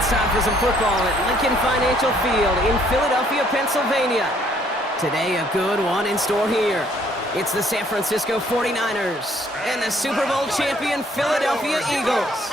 It's time for some football at Lincoln Financial Field in Philadelphia, Pennsylvania. Today, a good one in store here. It's the San Francisco 49ers and the Super Bowl champion Philadelphia Eagles.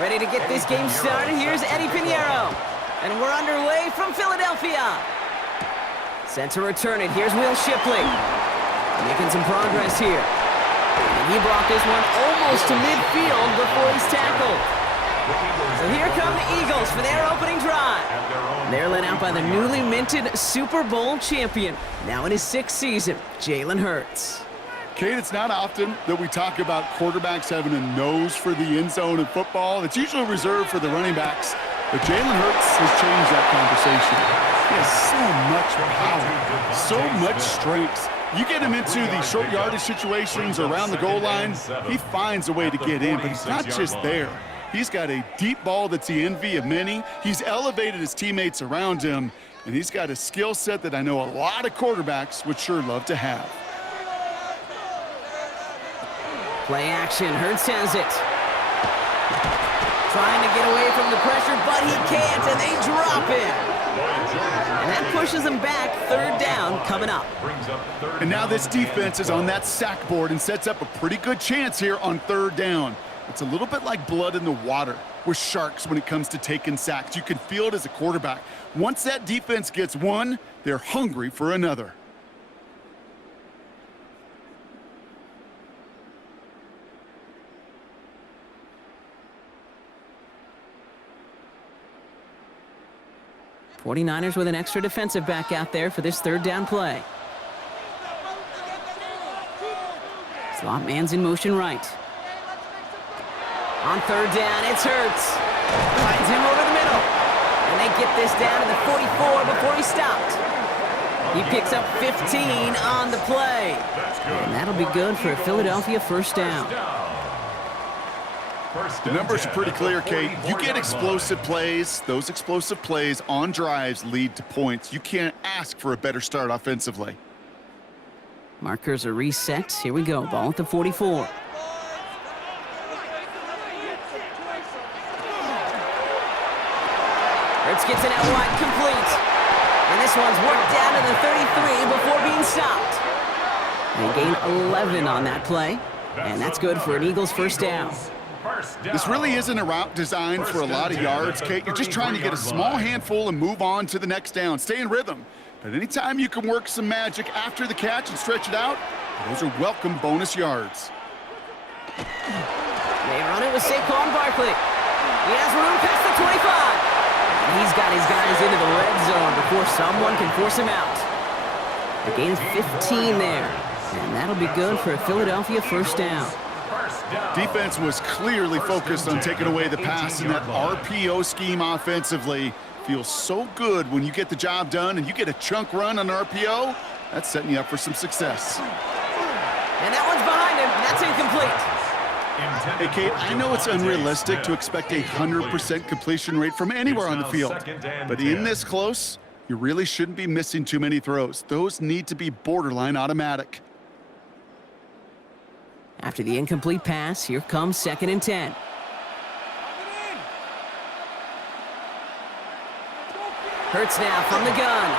Ready to get this game started, here's Eddie Pinheiro. And we're underway from Philadelphia. Set to return it, here's Will Shipley. Making some progress here. And he brought this one almost to midfield before he's tackled. So here come the Eagles for their opening drive. They're led out by the newly minted Super Bowl champion, now in his 6th season, Jalen Hurts. Kate, it's not often that we talk about quarterbacks having a nose for the end zone in football. It's usually reserved for the running backs. But Jalen Hurts has changed that conversation. He has so much power, so much strength. You get him into the short yardage situations around the goal line, he finds a way to get in, but he's not just there. He's got a deep ball that's the envy of many. He's elevated his teammates around him, and he's got a skill set that I know a lot of quarterbacks would sure love to have. Play action, Hurts has it. Trying to get away from the pressure, but he can't, and they drop it. And that pushes him back, 3rd down coming up. And now this defense is on that sack board and sets up a pretty good chance here on 3rd down. It's a little bit like blood in the water with sharks when it comes to taking sacks. You can feel it as a quarterback. Once that defense gets one, they're hungry for another. '49ers with an extra defensive back out there for this 3rd down play. Slot man's in motion right. On 3rd down, it's Hurts. Finds him over the middle. And they get this down to the 44 before he stopped. He picks up 15 on the play. And that'll be good for a Philadelphia 1st down. The numbers are pretty clear, Kate. You get explosive plays. Those explosive plays on drives lead to points. You can't ask for a better start offensively. Markers are reset. Here we go. Ball at the 44. Hurts gets it out wide, complete. And this one's worked down to the 33 before being stopped. They gain 11 on that play. And that's good for an Eagles 1st down. This really isn't a route designed for a lot of yards, Kate. You're just trying to get a small handful and move on to the next down. Stay in rhythm. But anytime you can work some magic after the catch and stretch it out, those are welcome bonus yards. They run it with Saquon Barkley. He has room past the 25. And he's got his guys into the red zone before someone can force him out. The gain is 15 there. And that'll be good for a Philadelphia 1st down. Defense was clearly focused on taking away the pass in that RPO scheme offensively. Feels so good when you get the job done and you get a chunk run on RPO. That's setting you up for some success. And that one's behind him. That's incomplete. Hey, Kate, I know it's unrealistic to expect a 100% completion rate from anywhere on the field. But in this close, you really shouldn't be missing too many throws. Those need to be borderline automatic. After the incomplete pass, here comes 2nd and 10. Hurts now from the gun.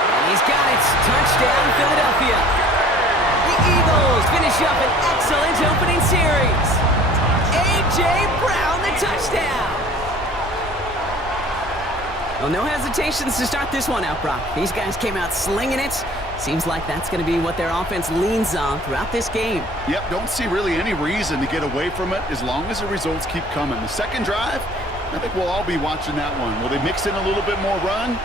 And he's got it. Touchdown, Philadelphia. The Eagles finish up an excellent opening series. A.J. Brown, the touchdown. Well, no hesitations to start this one out, Brock. These guys came out slinging it. Seems like that's going to be what their offense leans on throughout this game. Yep, don't see really any reason to get away from it as long as the results keep coming. The second drive, I think we'll all be watching that one. Will they mix in a little bit more run?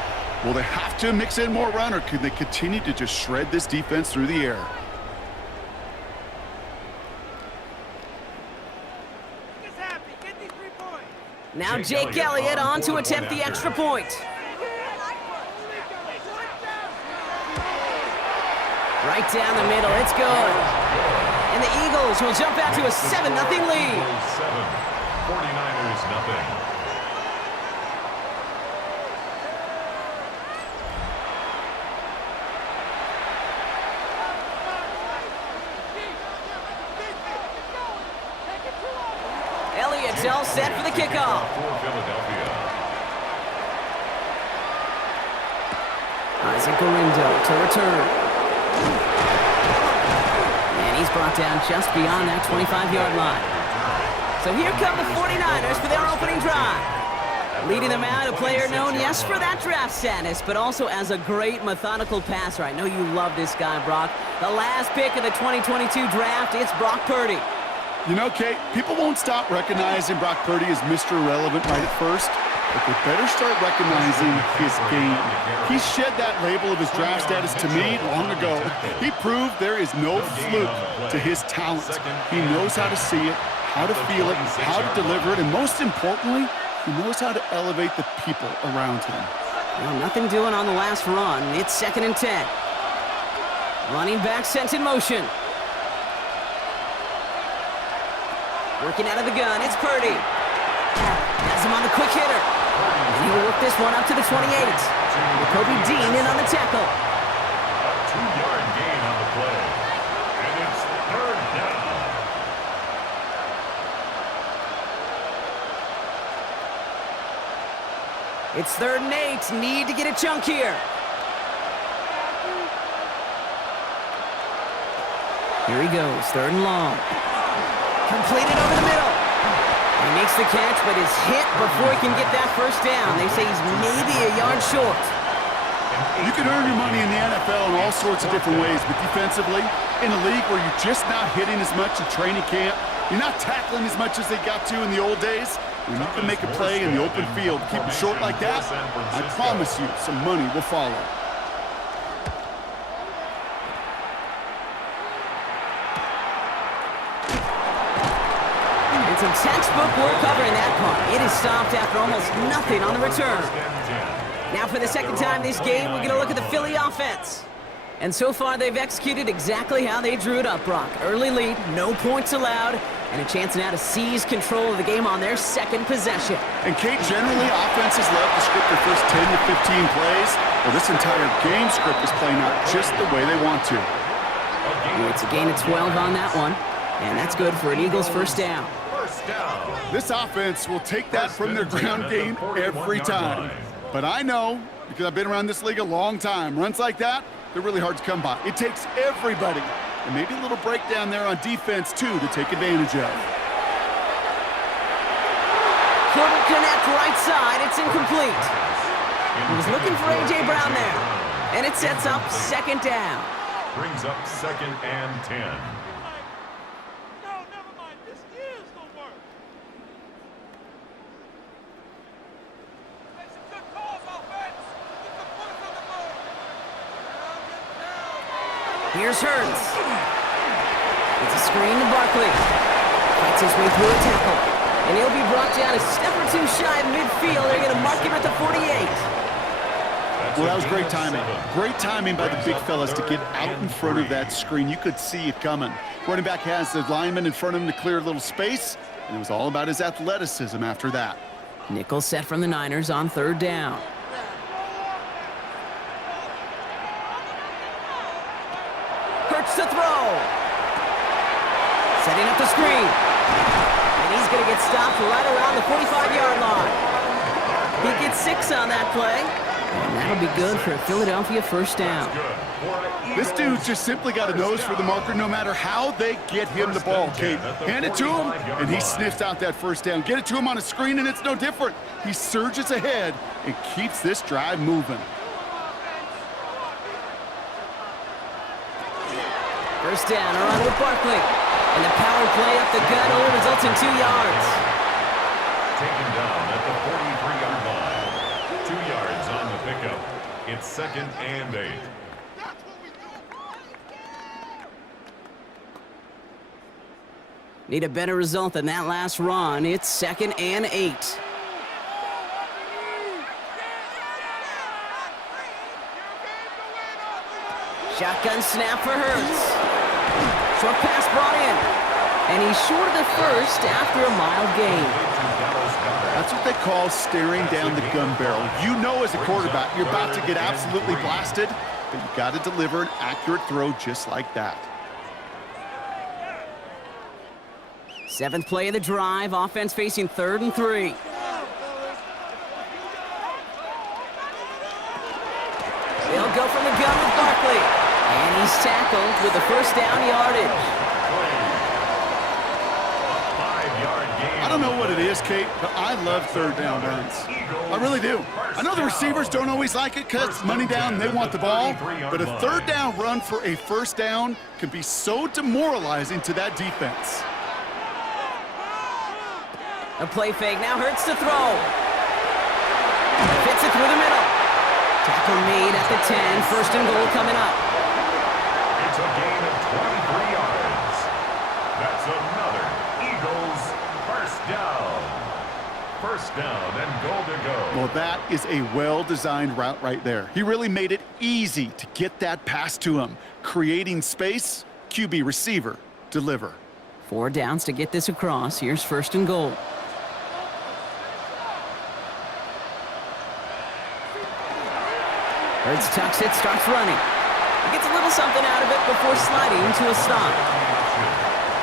Will they have to mix in more run, or can they continue to just shred this defense through the air? Now Jake Elliott on to attempt the extra point. Right down the middle, it's good. And the Eagles will jump out to a 7-0 lead. 49ers nothing. Elliott's all set for the kickoff. Isaac Gorindo to return. And he's brought down just beyond that 25-yard line. So here come the 49ers for their opening drive. Leading them out, a player known, yes, for that draft status, but also as a great methodical passer. I know you love this guy, Brock. The last pick of the 2022 draft, it's Brock Purdy. You know, Kate, people won't stop recognizing Brock Purdy as Mr. Irrelevant right at first, but they better start recognizing his game. He shed that label of his draft status to me long ago. He proved there is no fluke to his talent. He knows how to see it, how to feel it, how to deliver it, and most importantly, he knows how to elevate the people around him. Well, nothing doing on the last run. It's 2nd and 10. Running back sent in motion. Working out of the gun, it's Purdy. Has him on the quick hitter. And he will work this one up to the 28. Kobe Dean in on the tackle. A 2-yard gain on the play. And it's 3rd down. It's 3rd and 8. Need to get a chunk here. Here he goes, 3rd and long. Completed over the middle. He makes the catch, but is hit before he can get that first down. They say he's maybe a yard short. You can earn your money in the NFL in all sorts of different ways, but defensively, in a league where you're just not hitting as much in training camp, you're not tackling as much as they got to in the old days, when you can make a play in the open field, keep it short like that, I promise you some money will follow. Some textbook work covering that punt. It is stopped after almost nothing on the return. Now for the second time this game, we're going to look at the Philly offense. And so far, they've executed exactly how they drew it up, Brock. Early lead, no points allowed, and a chance now to seize control of the game on their second possession. And Kate, generally, offenses love to script their first 10 to 15 plays. Well, this entire game script is playing out just the way they want to. It's a gain of 12 on that one, and that's good for an Eagles first down. This offense will take that from their ground game every time. But I know, because I've been around this league a long time, runs like that, they're really hard to come by. It takes everybody, and maybe a little breakdown there on defense, too, to take advantage of. Couldn't connect right side. It's incomplete. He was looking for A.J. Brown there, and it sets up 2nd down. Brings up 2nd and 10. Here's Hurts. It's a screen to Barkley. Fights his way through a tackle. And he'll be brought down a step or two shy of midfield. They're going to mark him at the 48. Well, that was great timing. Great timing by the big fellas to get out in front of that screen. You could see it coming. Running back has the lineman in front of him to clear a little space, and it was all about his athleticism after that. Nickel set from the Niners on 3rd down. Hurts to throw. Setting up the screen. And he's going to get stopped right around the 45-yard line. He gets 6 on that play. And that'll be good for a Philadelphia first down. This dude's just simply got a nose for the marker no matter how they get him the ball, Kate. Hand it to him, and he sniffs out that first down. Get it to him on a screen, and it's no different. He surges ahead and keeps this drive moving. First down, around with Barkley. And the power play up the gut only results in 2 yards. Taken down at the 43-yard line. 2 yards on the pickup. It's 2nd and 8. Need a better result than that last run. It's 2nd and 8. Shotgun snap for Hurts. Short pass brought in. And he's short of the first after a mild gain. That's what they call staring down the gun barrel. You know as a quarterback you're about to get absolutely blasted, but you got to deliver an accurate throw just like that. 7th play of the drive. Offense facing 3rd and 3. They'll go from the gun with Barkley. And he's tackled with the first down yardage. I don't know what it is, Kate, but I love 3rd down runs. I really do. I know the receivers don't always like it because money down, they want the ball, but a 3rd down run for a 1st down can be so demoralizing to that defense. A play fake, now Hurts to throw. Fits it through the middle. Tackle made at the 10, 1st and goal coming up. It's a gain of 23 yards. That's another Eagles 1st down. 1st down and goal to go. Well, that is a well-designed route right there. He really made it easy to get that pass to him. Creating space, QB receiver, deliver. 4 downs to get this across. Here's 1st and goal. Hurts tucks it, starts running. He gets a little something out of it before sliding to a stop.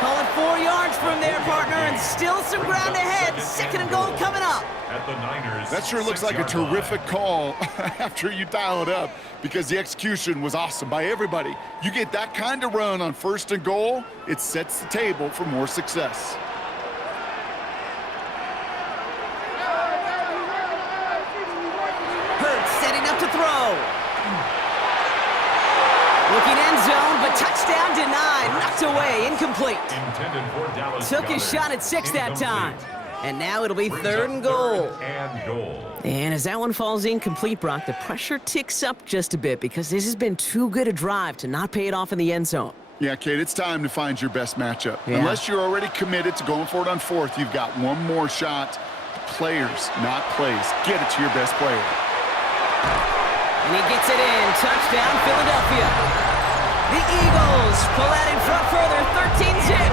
Call it 4 yards from there, partner, and still some ground ahead. 2nd and goal coming up. At the Niners, That sure looks like a terrific call after you dial it up because the execution was awesome by everybody. You get that kind of run on 1st and goal, it sets the table for more success. Hurts setting up to throw. Looking end zone, but touchdown denied. Knocked away, incomplete. Intended for Dallas Took his shot at 6 that time. And now it'll be 3rd and goal. And as that one falls incomplete, Brock, the pressure ticks up just a bit because this has been too good a drive to not pay it off in the end zone. Yeah, Kate, it's time to find your best matchup. Yeah. Unless you're already committed to going for it on 4th, you've got one more shot. Players, not plays. Get it to your best player. And he gets it in. Touchdown, Philadelphia. The Eagles pull out in front further, 13-zip.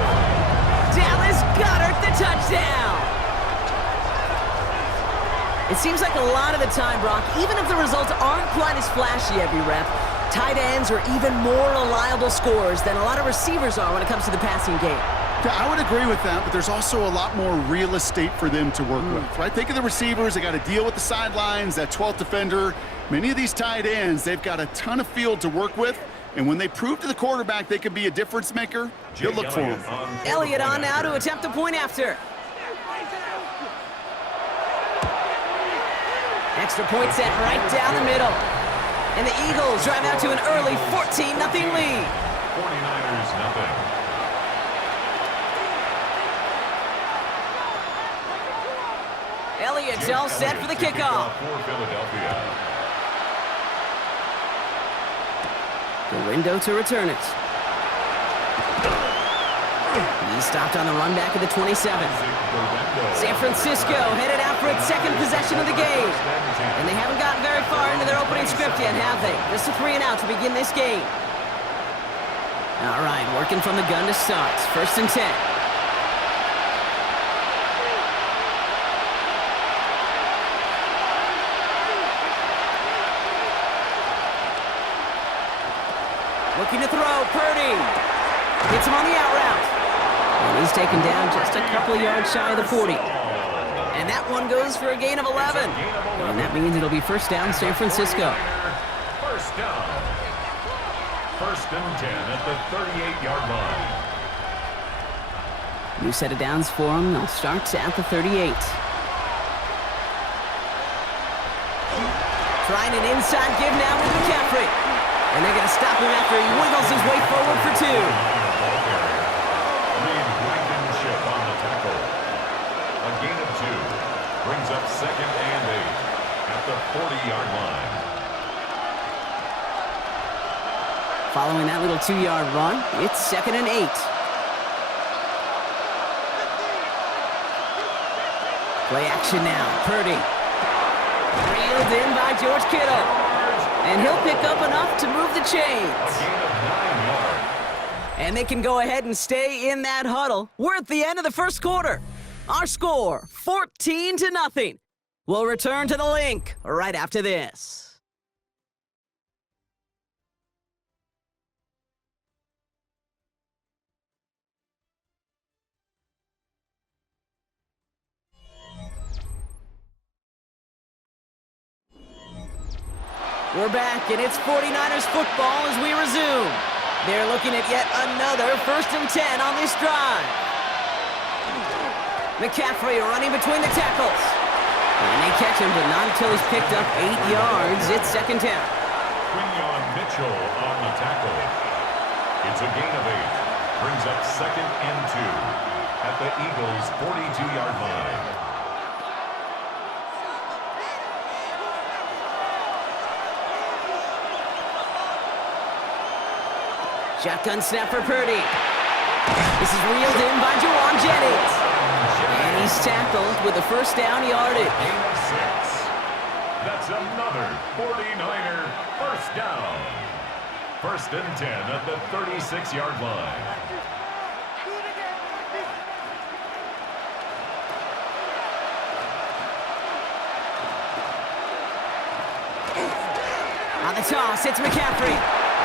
Dallas Goedert, the touchdown. It seems like a lot of the time, Brock, even if the results aren't quite as flashy every rep, tight ends are even more reliable scorers than a lot of receivers are when it comes to the passing game. Yeah, I would agree with that, but there's also a lot more real estate for them to work with, right? Think of the receivers. They got to deal with the sidelines, that 12th defender. Many of these tight ends, they've got a ton of field to work with, and when they prove to the quarterback they can be a difference maker, you'll look for them. Elliott on now to attempt the point after. Extra point set right down the middle. And the Eagles drive out to an early 14-0 lead. 49ers nothing. Elliott's all set for the kickoff. For Philadelphia. The window to return it. He stopped on the run back of the 27. San Francisco headed out for its 2nd possession of the game. And they haven't gotten very far into their opening script yet, have they? Just a 3 and out to begin this game. All right, working from the gun to start. 1st and 10. Looking to throw, Purdy. Hits him on the out route. And he's taken down just a couple of yards shy of the 40. And that one goes for a gain of 11. And that means it'll be 1st down, San Francisco. 1st down. 1st and 10 at the 38-yard line. New set of downs for them. They'll start at the 38. Trying an inside give now with McCaffrey. And they're going to stop him after he wiggles his way forward for 2. On the tackle. A gain of 2 brings up 2nd and 8 at the 40-yard line. Following that little 2-yard run, it's 2nd and 8. Play action now. Purdy. Reeled in by George Kittle. And he'll pick up enough to move the chains. And they can go ahead and stay in that huddle. We're at the end of the first quarter. Our score, 14-0. We'll return to the link right after this. We're back, and it's 49ers football as we resume. They're looking at yet another 1st and 10 on this drive. McCaffrey running between the tackles. And they catch him, but not until he's picked up 8 yards. It's 2nd down. Quinyon Mitchell on the tackle. It's a gain of 8. Brings up 2nd and 2 at the Eagles' 42-yard line. Shotgun snap for Purdy. This is reeled in by Juwan Jennings. And he's tackled with a 1st down yardage. Gain of 6. That's another 49er 1st down. 1st and 10 at the 36-yard line. On the toss, it's McCaffrey.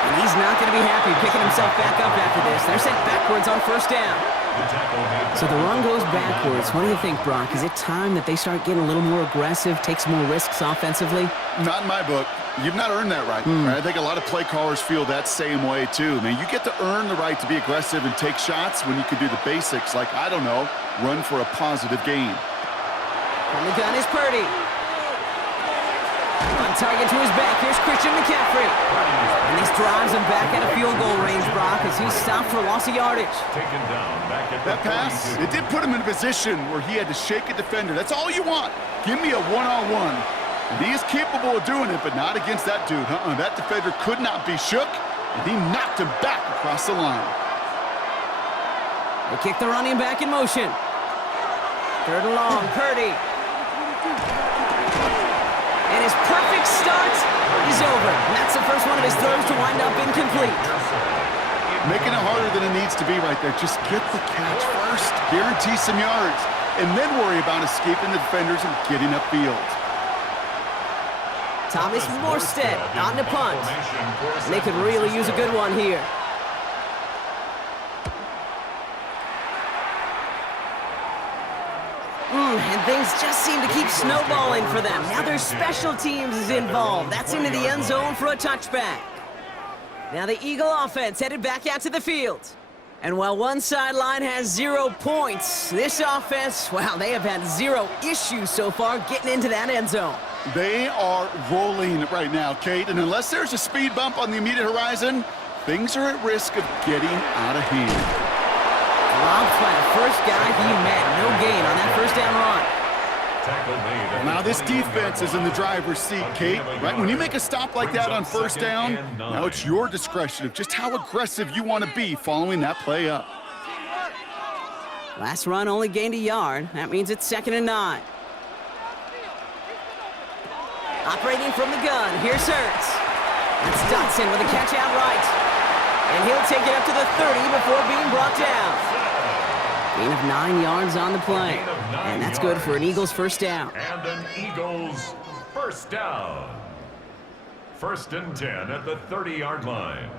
And he's not going to be happy picking himself back up after this. They're sent backwards on 1st down. So the run goes backwards. What do you think, Brock? Is it time that they start getting a little more aggressive, take some more risks offensively? Not in my book. You've not earned that right. Right? I think a lot of play callers feel that same way, too. Man, you get to earn the right to be aggressive and take shots when you can do the basics, like, I don't know, run for a positive gain. From the gun is Purdy. On target to his back, here's Christian McCaffrey. And this drives him back at a field goal range, Brock, as he's stopped for loss of yardage. Taken down back at That pass, it did put him in a position where he had to shake a defender. That's all you want. Give me a one-on-one. And he is capable of doing it, but not against that dude. That defender could not be shook, and he knocked him back across the line. They kick the running back in motion. 3rd and long, Purdy. And his perfect start is over. And that's the first one of his throws to wind up incomplete. Making it harder than it needs to be right there. Just get the catch first. Guarantee some yards. And then worry about escaping the defenders and getting upfield. Thomas Morstead on the punt. And they could really use a good one here. And things just seem to keep snowballing for them. Now their special teams is involved. That's into the end zone for a touchback. Now the Eagle offense headed back out to the field. And while one sideline has 0 points, this offense, wow, they have had 0 issues so far getting into that end zone. They are rolling right now, Kate. And unless there's a speed bump on the immediate horizon, things are at risk of getting out of hand. Robbed by the first guy he met. No gain on that 1st down run. Well, now this defense is in the driver's seat, Kate. Right? When you make a stop like that on 1st down, now it's your discretion of just how aggressive you want to be following that play up. Last run only gained a yard. That means it's 2nd and 9. Operating from the gun, here's Hurts. That's Dotson with a catch out right. And he'll take it up to the 30 before being brought down. Gain of 9 yards on the play. And that's good for an Eagles 1st down. And an Eagles 1st down. 1st and 10 at the 30-yard line.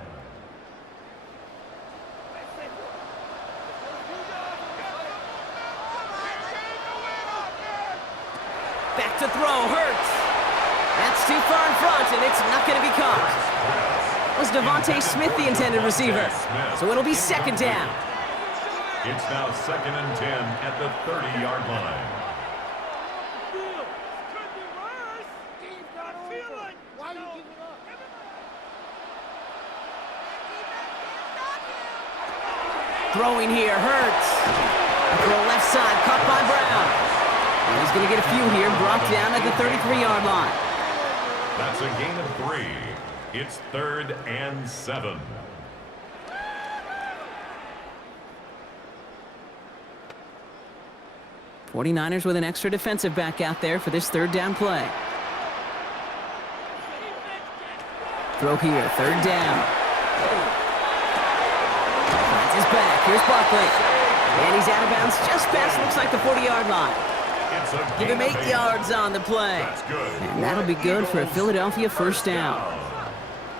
Back to throw, Hurts. That's too far in front, and it's not going to be caught. Was Devontae Smith the intended receiver? So it'll be 2nd down. It's now 2nd and 10 at the 30-yard line. Throwing here, Hurts. Throw left side, caught by Brown. And he's going to get a few here, brought down at the 33-yard line. That's a gain of 3. It's 3rd and 7. '49ers with an extra defensive back out there for this 3rd down play. Throw here, 3rd down. Finds his back. Here's Barkley. And he's out of bounds just past, looks like the 40-yard line. Give him 8 yards on the play. And that'll be good for a Philadelphia 1st down.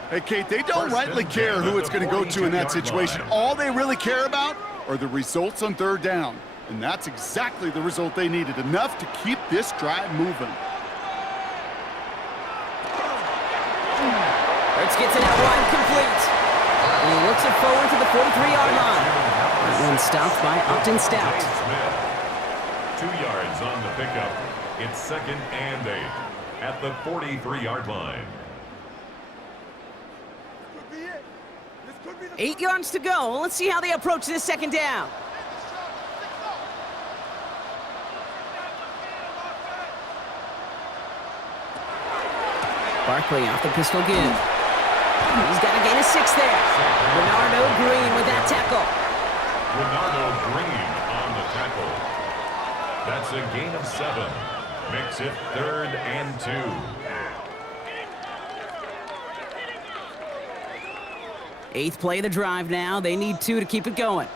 Hey, Kate, they don't rightly care who it's going to go to in that situation. All they really care about are the results on 3rd down. And that's exactly the result they needed, enough to keep this drive moving. Hurts gets it out wide, complete. And he looks it forward to the 43-yard line. That one stopped by Upton Stout. 2 yards on the pickup. It's 2nd and 8 at the 43-yard line. 8 yards to go. Let's see how they approach this 2nd down. Barkley off the pistol give. He's got a gain of 6 there. Bernardo Green with that tackle. Bernardo Green on the tackle. That's a gain of 7. Makes it 3rd and 2. Eighth play of the drive now. They need 2 to keep it going.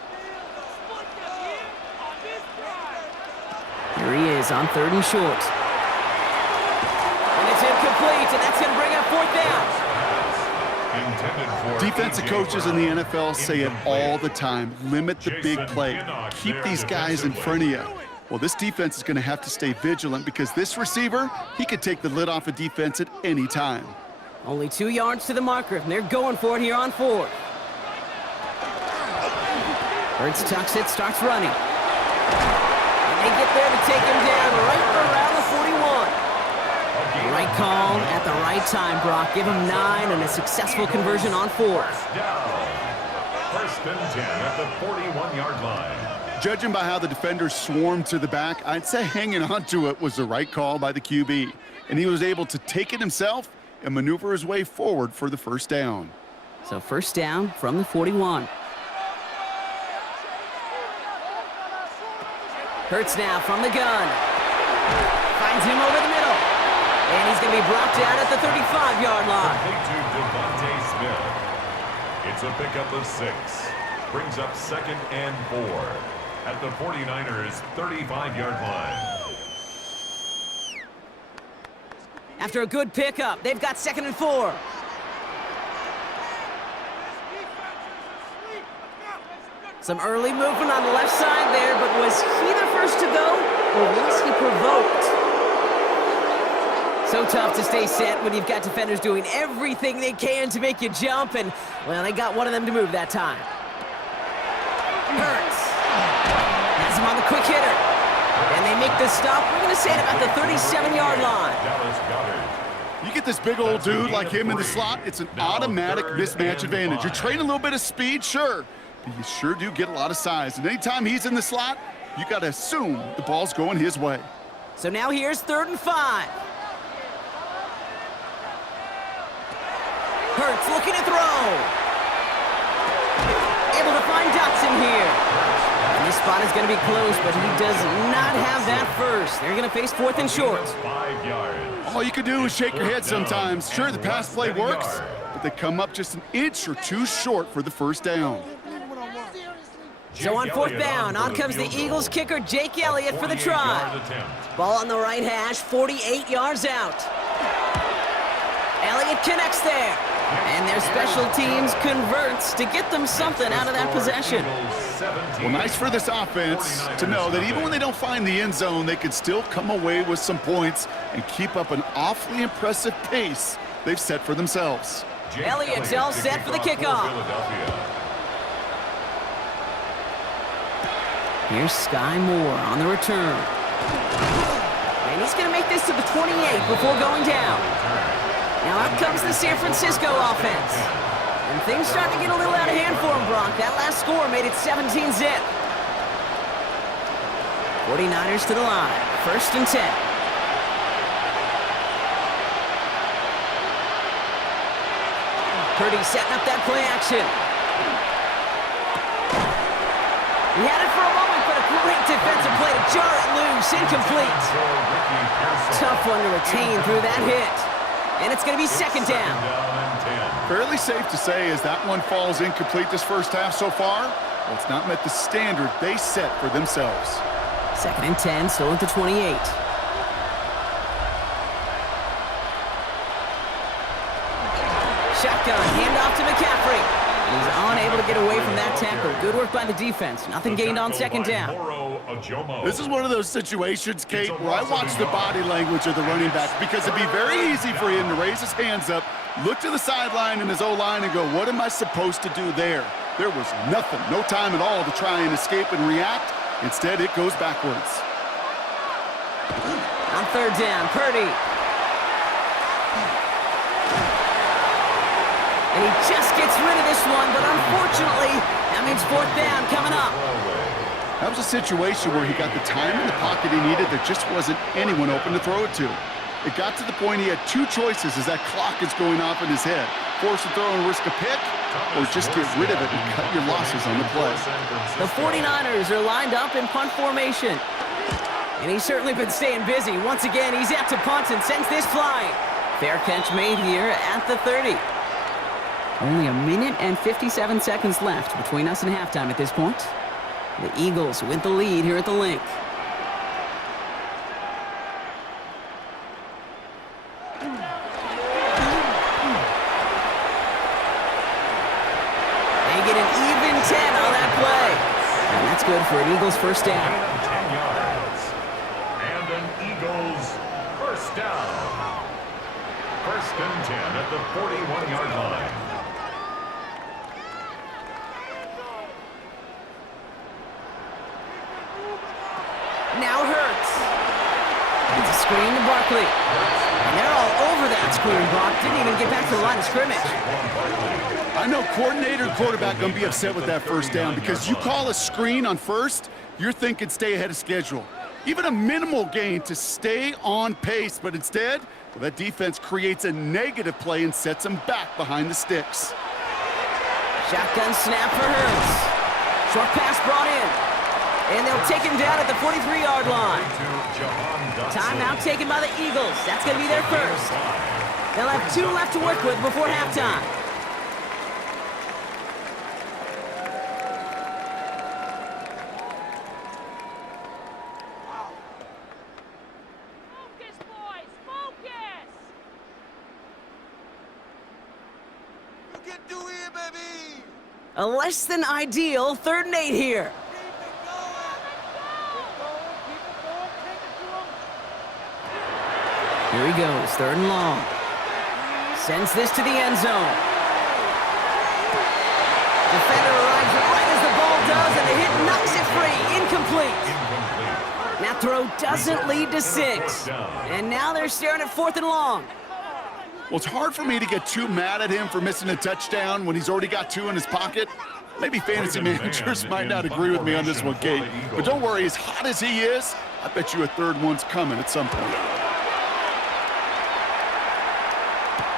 Here he is on 3rd and short. And it's incomplete, and that's going to bring up 4th down. Defensive coaches in the NFL say it all the time. Limit the big play. Keep these guys in front of you. Well, this defense is going to have to stay vigilant because this receiver, he could take the lid off a defense at any time. Only 2 yards to the marker, and they're going for it here on 4th. Hurts tucks it, starts running. And they get there to take him down right around the 41. Right call at the right time, Brock. Give him 9 and a successful conversion on 4th. 1st and 10 at the 41-yard line. Judging by how the defenders swarmed to the back, I'd say hanging on to it was the right call by the QB. And he was able to take it himself and maneuver his way forward for the 1st down. So 1st down from the 41. Hurts now from the gun. Finds him over the middle. And he's going to be brought down at the 35-yard line. It's a pickup of 6. Brings up 2nd and 4 at the 49ers' 35-yard line. After a good pickup, they've got 2nd and 4. Some early movement on the left side there, but was he the first to go, or was he provoked? So tough to stay set when you've got defenders doing everything they can to make you jump, and, well, they got one of them to move that time. Hurts. Has him on the quick hitter. And they make the stop. We're going to say it about the 37-yard line. You get this big old dude like him in the slot, it's an automatic mismatch advantage. You're trading a little bit of speed, sure, but you sure do get a lot of size. And anytime he's in the slot, you got to assume the ball's going his way. So now here's 3rd and 5. Hurts looking to throw. Able to find Dotson here. And this spot is going to be close, but he does not have that first. They're going to face 4th and short. 5 yards. All you can do is shake your head sometimes. Sure, the pass play works, but they come up just an inch or 2 short for the 1st down. So on 4th down, on comes the Eagles kicker, Jake Elliott, for the try. Ball on the right hash, 48 yards out. Elliott connects there. And their special teams converts to get them something out of that possession. Well, nice for this offense to know that even when they don't find the end zone, they can still come away with some points and keep up an awfully impressive pace they've set for themselves. Elliott's all set for the kickoff. Here's Sky Moore on the return. And he's going to make this to the 28 before going down. Now out comes the San Francisco offense. And things start to get a little out of hand for him, Brock. That last score made it 17-zip. 49ers to the line. 1st and 10. Purdy setting up that play action. He had it for a moment, but a great defensive play to jar it loose. Incomplete. Tough one to retain through that hit. And it's going to be second down. Fairly safe to say as that one falls incomplete this first half so far, well, it's not met the standard they set for themselves. Second and 10, still at the 28. Shotgun, handoff to McCaffrey. He's unable to get away from that tackle. Good work by the defense. Nothing gained on second down. This is one of those situations, Kate, where I watch the body language of the running back because it'd be very easy for him to raise his hands up, look to the sideline in his O-line and go, what am I supposed to do there? There was nothing, no time at all to try and escape and react. Instead, it goes backwards. On third down, Purdy. And he just gets rid of this one, but unfortunately, that means fourth down coming up. That was a situation where he got the time in the pocket he needed. There just wasn't anyone open to throw it to. It got to the point he had two choices as that clock is going off in his head. Force a throw and risk a pick, or just get rid of it and cut your losses on the play. The 49ers are lined up in punt formation. And he's certainly been staying busy. Once again, he's out to punt and sends this flying. Fair catch made here at the 30. Only a minute and 57 seconds left between us and halftime at this point. The Eagles with the lead here at the Link. They get an even 10 on that play. And that's good for an Eagles first down. 10 yards. And an Eagles first down. First and 10 at the 41-yard line. Now Hurts. It's a screen to Barkley. And they're all over that screen, Brock. Didn't even get back to the line of scrimmage. I know coordinator and quarterback going to be upset with that first down because you call a screen on first, you're thinking stay ahead of schedule. Even a minimal gain to stay on pace, but instead, well, that defense creates a negative play and sets them back behind the sticks. Shotgun snap for Hurts. Short pass brought in. And they'll take him down at the 43-yard line. Timeout taken by the Eagles. That's going to be their first. They'll have 2 left to work with before halftime. Focus, boys, focus! You can do it, baby! A less than ideal 3rd and 8 here. Here he goes, 3rd and long. Sends this to the end zone. Defender arrives right as the ball does, and the hit knocks it free. Incomplete. That throw doesn't lead to 6. And now they're staring at 4th and long. Well, it's hard for me to get too mad at him for missing a touchdown when he's already got 2 in his pocket. Maybe fantasy managers might not agree with me on this one, Kate. But don't worry, as hot as he is, I bet you a 3rd one's coming at some point.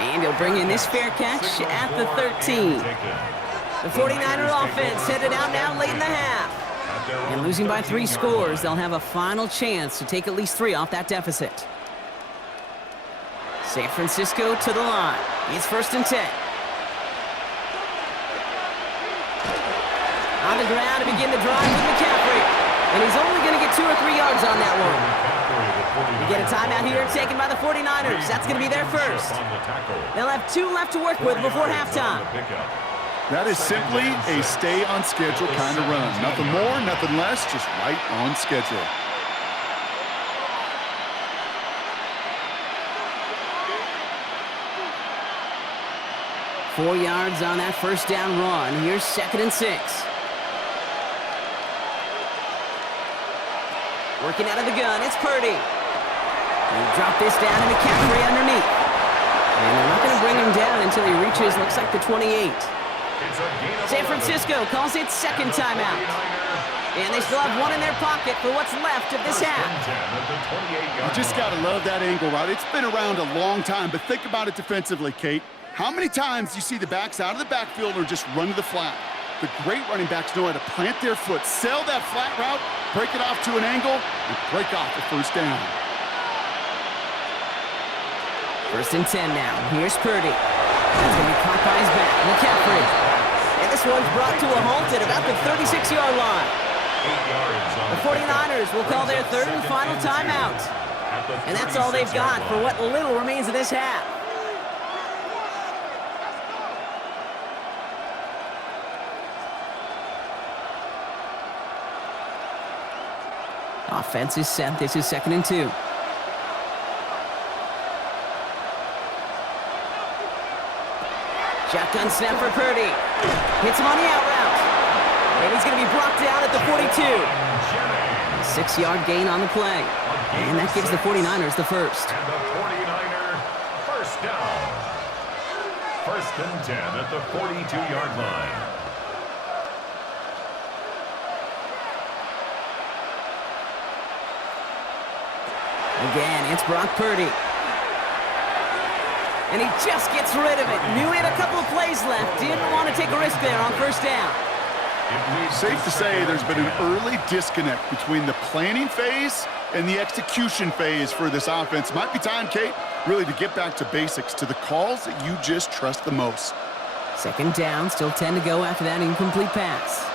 And he'll bring in this fair catch at the 13. The 49er offense headed out now late in the half. And losing by 3 scores, they'll have a final chance to take at least 3 off that deficit. San Francisco to the line. It's 1st and 10. On the ground to begin the drive with McCaffrey. And he's only going to get 2 or 3 yards on that one. We get a timeout here taken by the 49ers. That's going to be their first. They'll have 2 left to work with before halftime. That is simply a stay-on-schedule kind of run. Nothing more, nothing less, just right on schedule. Four yards on that first down run. Here's 2nd and 6. Working out of the gun, it's Purdy. They drop this down to McCaffrey underneath. And they're not going to bring him down until he reaches, looks like the 28. San Francisco calls it 2nd timeout. And they still have 1 in their pocket for what's left of this half. You just got to love that angle route. It's been around a long time, but think about it defensively, Kate. How many times do you see the backs out of the backfield or just run to the flat? The great running backs know how to plant their foot, sail that flat route, break it off to an angle, and break off the first down. 1st and 10 now. Here's Purdy. That's going to be caught by his back. McCaffrey. And this one's brought to a halt at about the 36-yard line. 8 yards on The 49ers will call their 3rd and final timeout. And that's all they've got for what little remains of this half. Offense is set. This is 2nd and 2. Shotgun snap for Purdy. Hits him on the out route. And he's going to be brought down at the 42. A 6-yard gain on the play. And that gives the 49ers the first. And the 49er first down. 1st and 10 at the 42-yard line. Again, it's Brock Purdy. And he just gets rid of it. Knew he had a couple of plays left. Didn't want to take a risk there on 1st down. Safe to say there's been an early disconnect between the planning phase and the execution phase for this offense. Might be time, Kate, really to get back to basics, to the calls that you just trust the most. 2nd down, still 10 to go after that incomplete pass.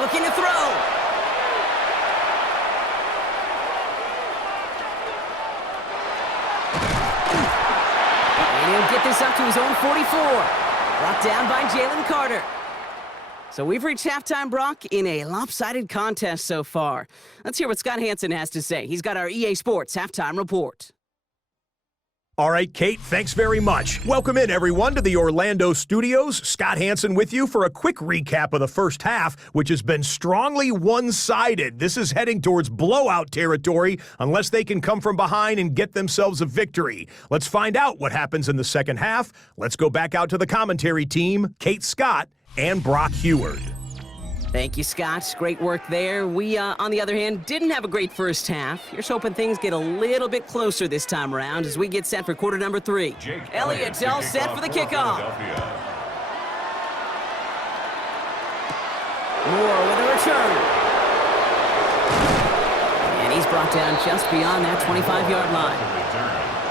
Looking to throw. And he'll get this up to his own 44. Brought down by Jalen Carter. So we've reached halftime, Brock, in a lopsided contest so far. Let's hear what Scott Hansen has to say. He's got our EA Sports halftime report. All right, Kate, thanks very much. Welcome in, everyone, to the Orlando studios. Scott Hansen with you for a quick recap of the first half, which has been strongly one-sided. This is heading towards blowout territory unless they can come from behind and get themselves a victory. Let's find out what happens in the second half. Let's go back out to the commentary team, Kate Scott and Brock Heward. Thank you, Scott. Great work there. We, on the other hand, didn't have a great first half. Here's hoping things get a little bit closer this time around as we get set for quarter number 3. Elliott's all set for the kickoff. Moore with a return. And he's brought down just beyond that 25-yard line.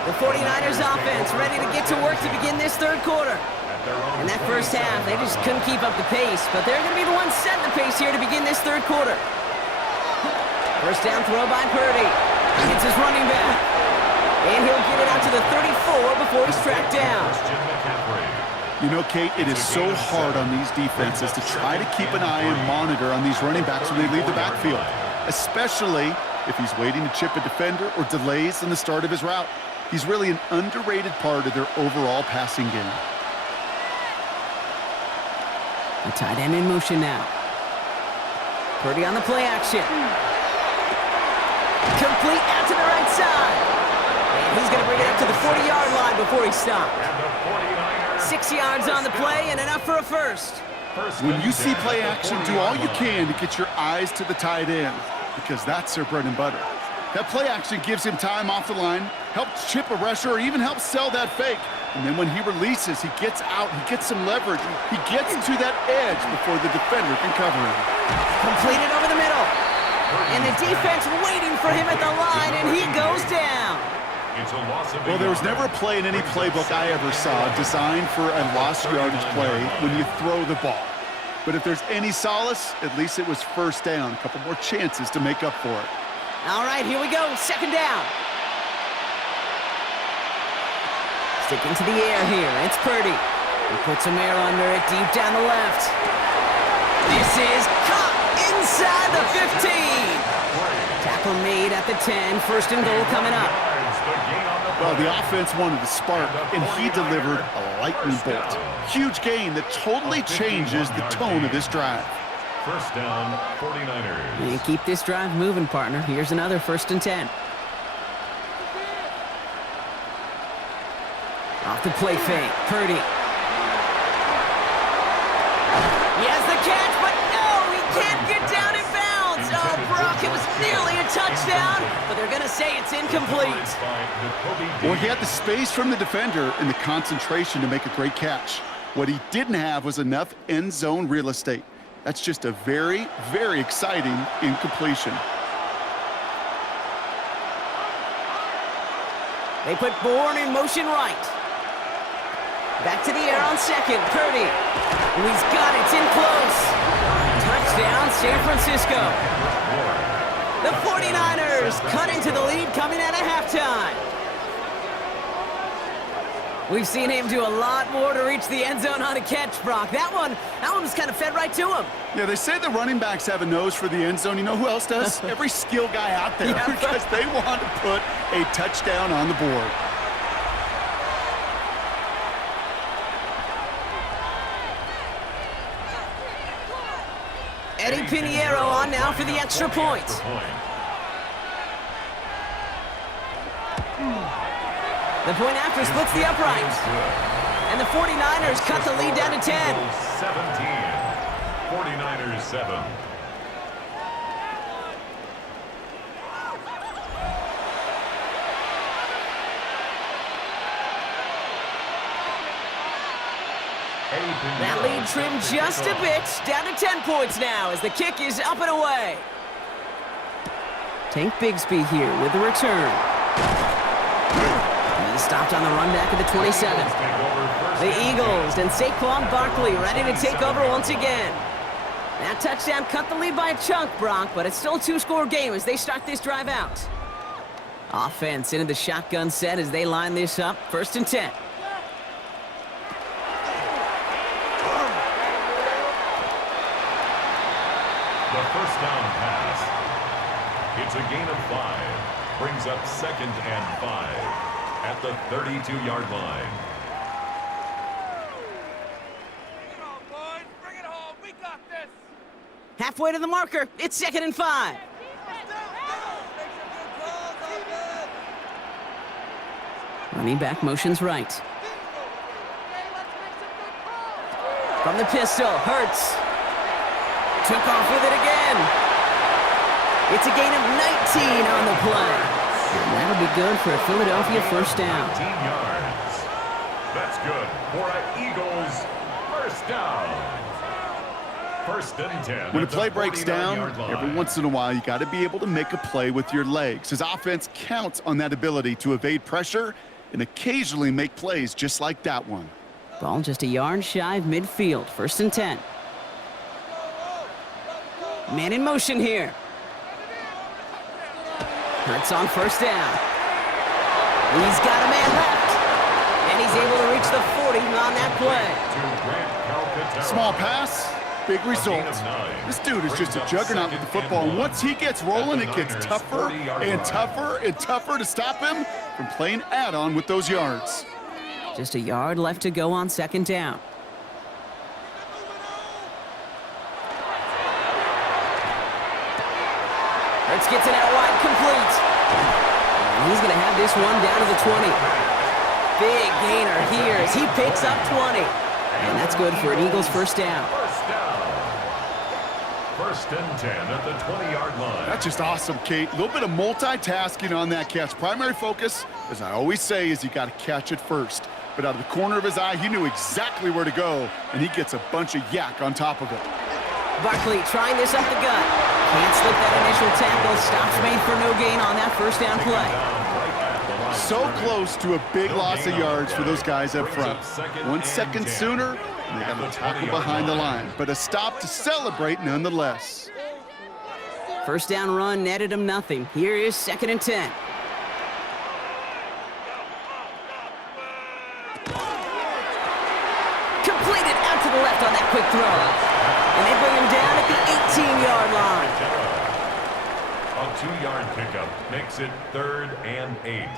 The 49ers offense ready to get to work to begin this 3rd quarter. In that first half, they just couldn't keep up the pace, but they're going to be the ones setting the pace here to begin this 3rd quarter. First down throw by Purdy. It's his running back. And he'll get it out to the 34 before he's tracked down. You know, Kate, it is so hard on these defenses to try to keep an eye and monitor on these running backs when they leave the backfield, especially if he's waiting to chip a defender or delays in the start of his route. He's really an underrated part of their overall passing game. The tight end in motion now. Purdy on the play action. Complete out to the right side. And he's going to bring it up to the 40-yard line before he stopped. 6 yards on the play and enough for a first. When you see play action, do all you can to get your eyes to the tight end because that's their bread and butter. That play action gives him time off the line, helps chip a rusher, or even helps sell that fake. And then when he releases, he gets out, he gets some leverage. He gets to that edge before the defender can cover him. Completed over the middle. And the defense waiting for him at the line, and he goes down. Well, there was never a play in any playbook I ever saw designed for a lost yardage play when you throw the ball. But if there's any solace, at least it was first down. A couple more chances to make up for it. All right, here we go. 2nd down. Sticking to the air here. It's Purdy. He puts some air under it deep down the left. This is caught inside the 15. Tackle made at the 10. 1st and goal coming up. Well, the offense wanted to spark, and he delivered a lightning bolt. Huge gain that totally changes the tone of this drive. First down, 49ers. You keep this drive moving, partner. Here's another 1st and 10. Off the play fake. Purdy. He has the catch, but no, he can't get down in bounds. Oh, Brock, it was nearly a touchdown. touchdown, but they're going to say it's incomplete. Well, he had the space from the defender and the concentration to make a great catch. What he didn't have was enough end zone real estate. That's just a very, very exciting incompletion. They put Bourne in motion right. Back to the air on second. Purdy. He's got it. It's in close. Touchdown, San Francisco. The 49ers cut into the lead coming out of halftime. We've seen him do a lot more to reach the end zone on a catch, Brock. That one was kind of fed right to him. Yeah, they say the running backs have a nose for the end zone. You know who else does? Every skill guy out there, Yeah. because they want to put a touchdown on the board. Eddie Pinheiro on now for the extra point. The point after splits the upright. And the 49ers cut the lead down to 10. 17. 49ers 7. That lead trimmed just a bit, down to 10 points now as the kick is up and away. Tank Bigsby here with the return. He's stopped on the run back at the 27. The Eagles and Saquon Barkley ready to take over once again. That touchdown cut the lead by a chunk, Brock, but it's still a two-score game as they start this drive out. Offense into the shotgun set as they line this up. 1st and 10. The first down pass. It's a gain of 5. Brings up 2nd and 5 at the 32-yard line. Bring it on, boys. Bring it home. We got this. Halfway to the marker. It's 2nd and 5. Make some good calls, offense. Running back motions right. From the pistol, Hurts. Took off with it again. It's a gain of 19 on the play. And that'll be good for a Philadelphia first down. 19 yards. That's good for an Eagles first down. 1st and 10. When a at the play breaks down, 49-yard line. every once in a while, you got to be able to make a play with your legs. His offense counts on that ability to evade pressure and occasionally make plays just like that one. Ball just a yard shy of midfield. 1st and 10. Man in motion here. Hurts on 1st down. He's got a man left. And he's able to reach the 40 on that play. Small pass, big result. This dude is just a juggernaut with the football. And once he gets rolling, it gets tougher and tougher and tougher to stop him from playing add-on with those yards. Just a yard left to go on 2nd down. Hurts gets it out wide, complete. And he's going to have this one down to the 20. Big gainer here as he picks up 20. And that's good for an Eagles first down. First down. 1st and 10 at the 20-yard line. That's just awesome, Kate. A little bit of multitasking on that catch. Primary focus, as I always say, is you got to catch it first. But out of the corner of his eye, he knew exactly where to go, and he gets a bunch of yak on top of it. Barkley trying this up the gut. Can't slip that initial tackle. Stops made for no gain on that first down play. So close to a big loss of yards for those guys up front. 1 second sooner, and they got a tackle behind the line. But a stop to celebrate nonetheless. First down run netted him nothing. Here is 2nd and 10. Completed out to the left on that quick throw. And they bring him down at the 18-yard line. A 2-yard pickup makes it 3rd and 8.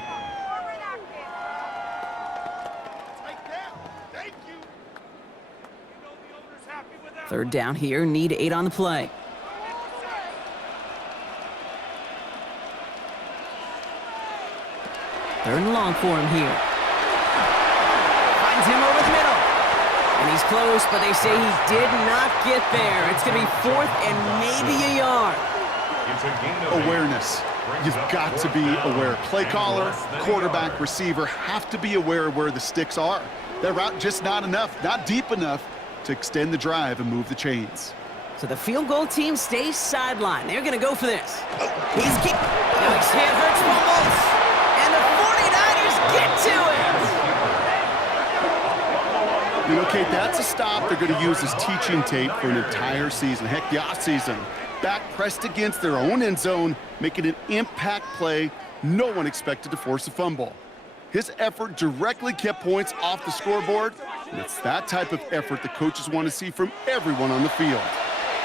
Thank you. You know the owner's happy with that. 3rd down here, need 8 on the play. Third and long for him here. Finds him over the middle. And he's close, but they say he did not get there. It's going to be 4th and maybe a yard. It's a gain of 8. Awareness. You've got to be aware. Play caller, quarterback, receiver have to be aware of where the sticks are. That route just not enough, not deep enough to extend the drive and move the chains. So the field goal team stays sidelined. They're going to go for this. He's kicked. Now his hand hurts fumbles. And the 49ers get to it. You know, Kate, that's a stop they're going to use as teaching tape for an entire season. Heck, the offseason. Back pressed against their own end zone, making an impact play. No one expected to force a fumble. His effort directly kept points off the scoreboard, and it's that type of effort the coaches want to see from everyone on the field.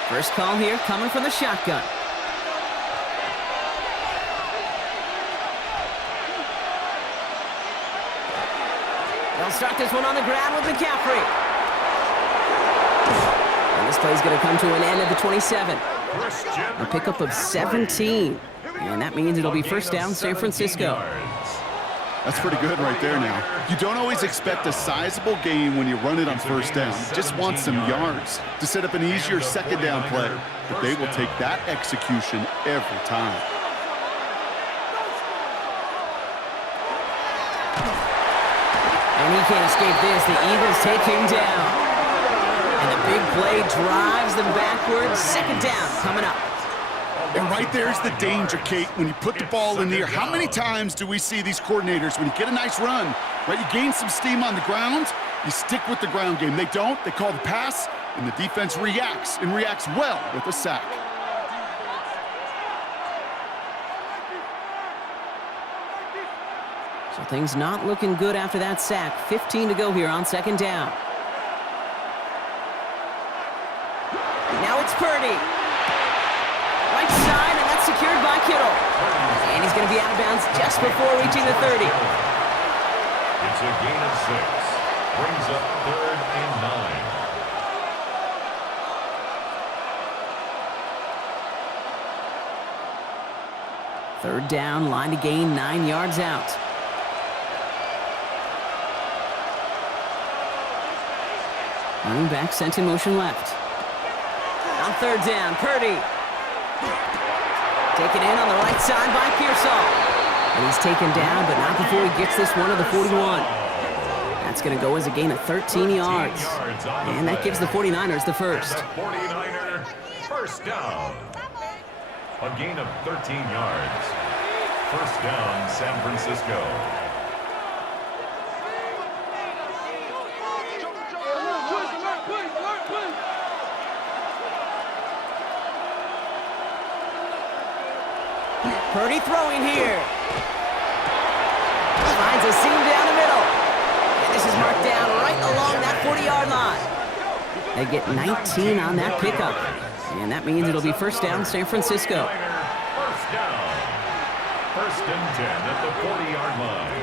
First call here coming from the shotgun. They'll start this one on the ground with McCaffrey. And this play's going to come to an end at the 27. A pickup of 17. And that means it'll be first down, San Francisco. That's pretty good right there now. You don't always expect a sizable gain when you run it on first down. You just want some yards to set up an easier second down play. But they will take that execution every time. And he can't escape this. The Eagles take him down. And the big play drives them backwards. Second down coming up. And right there's the danger, Kate, when you put the ball in the air. How many times do we see these coordinators, when you get a nice run, right, you gain some steam on the ground, you stick with the ground game. They don't. They call the pass, and the defense reacts, and reacts well with a sack. So things not looking good after that sack. 15 to go here on second down. Now it's Purdy. Right side, and that's secured by Kittle. And he's going to be out of bounds just before reaching the 30. It's a gain of 6. Brings up 3rd and 9. Third down, line to gain, 9 yards out. Running back sent in motion left. On third down, Purdy. Taken in on the right side by Pearsall. And he's taken down, but not before he gets this one to the 41. That's going to go as a gain of 13 yards. And that gives the 49ers the first. 49er first down. A gain of 13 yards. First down, San Francisco. Purdy throwing here. Finds a seam down the middle. And this is marked down right along that 40-yard line. They get 19 on that pickup. And that means it'll be first down, San Francisco. First down. First and 10 at the 40-yard line.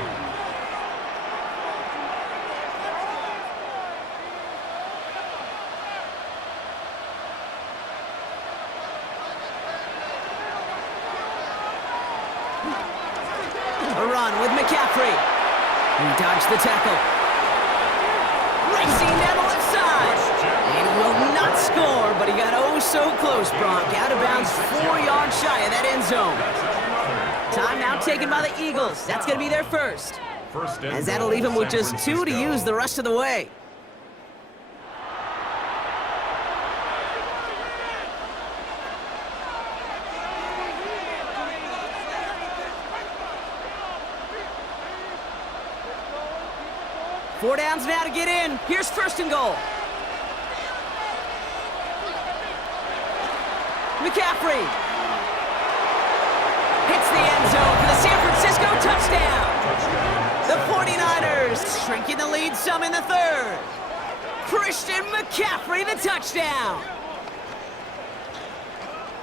A run with McCaffrey. He dodged the tackle. Racing down the left side. And he will not score, but he got oh so close, Brock. Out of bounds 4 yards shy of that end zone. Timeout taken by the Eagles. That's going to be their first. As that'll leave him with just 2 to use the rest of the way. Four downs now to get in. Here's first and goal. McCaffrey hits the end zone for the San Francisco touchdown. The 49ers shrinking the lead some in the third. Christian McCaffrey, the touchdown.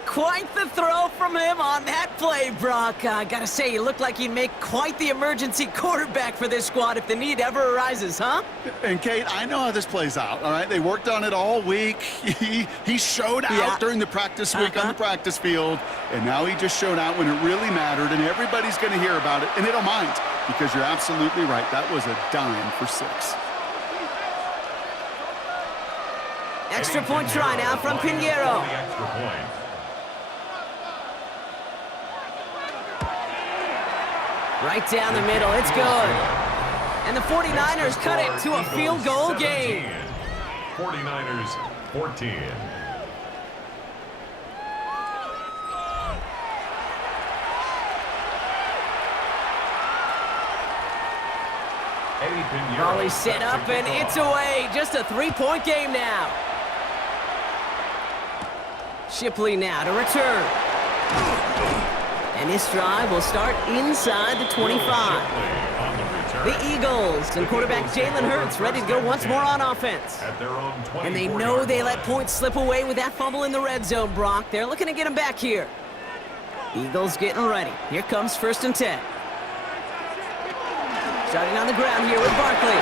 Quite the throw from him on that play, Brock. I gotta say, you look like you'd make quite the emergency quarterback for this squad if the need ever arises, huh? And Kate, I know how this plays out, all right? They worked on it all week. He showed out during the practice week on the practice field, and now he just showed out when it really mattered, and everybody's going to hear about it, and they don't mind, because you're absolutely right. That was a dime for 6. Extra point try now from Pinheiro. Right down the middle. It's good. And the 49ers cut it to a field goal game. 49ers 14. Volley set up, and it's away. Just a three-point game now. Shipley now to return. And this drive will start inside the 25. The Eagles and quarterback Jalen Hurts ready to go once more on offense. And they know they let points slip away with that fumble in the red zone, Brock. They're looking to get him back here. Eagles getting ready. Here comes 1st and 10. Starting on the ground here with Barkley.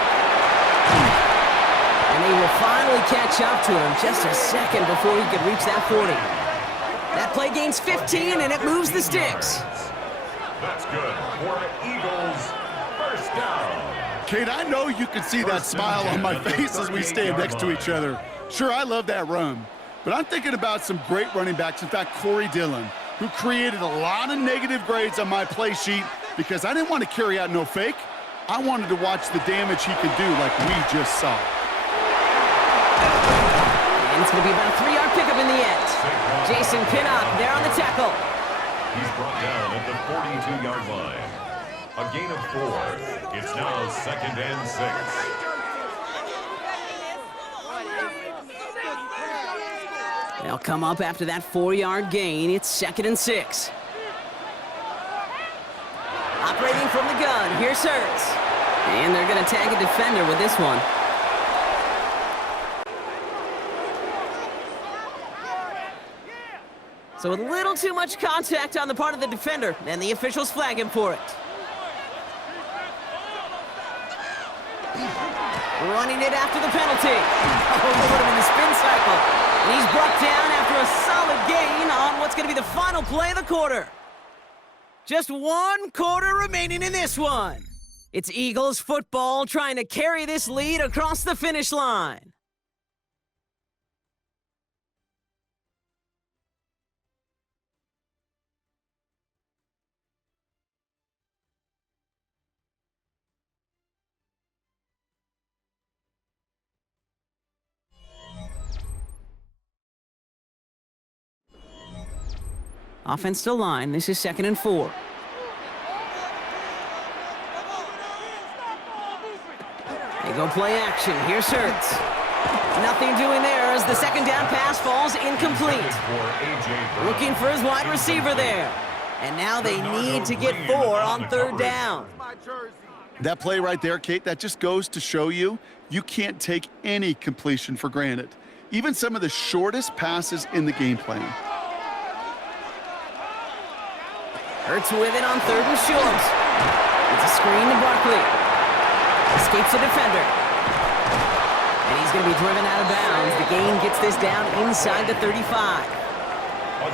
And they will finally catch up to him just a second before he could reach that 40. That play gains 15, and it moves the sticks. That's good for Eagles. First down. Kate, I know you can see that smile on my face as we stand next to each other. Sure, I love that run. But I'm thinking about some great running backs. In fact, Corey Dillon, who created a lot of negative grades on my play sheet because I didn't want to carry out no fake. I wanted to watch the damage he could do like we just saw. And it's going to be about a 3-yard pickup in the end. Jason Pinnock there on the tackle. He's brought down at the 42-yard line. A gain of 4. It's now 2nd and 6. They'll come up after that 4-yard gain. It's 2nd and 6. Operating from the gun, here's Hurts. And they're going to tag a defender with this one. So a little too much contact on the part of the defender, and the officials flag him for it. Running it after the penalty. Oh, look at him in the spin cycle. And he's brought down after a solid gain on what's going to be the final play of the quarter. Just 1 quarter remaining in this one. It's Eagles football trying to carry this lead across the finish line. Offense to line. This is 2nd and 4. They go play action. Here's Hurts. Nothing doing there as the 2nd down pass falls incomplete. Looking for his wide receiver there. And now they need to get 4 on 3rd down. That play right there, Kate, that just goes to show you can't take any completion for granted. Even some of the shortest passes in the game plan. Hurts with it on 3rd and short. It's a screen to Barkley. Escapes the defender. And he's going to be driven out of bounds. The gain gets this down inside the 35.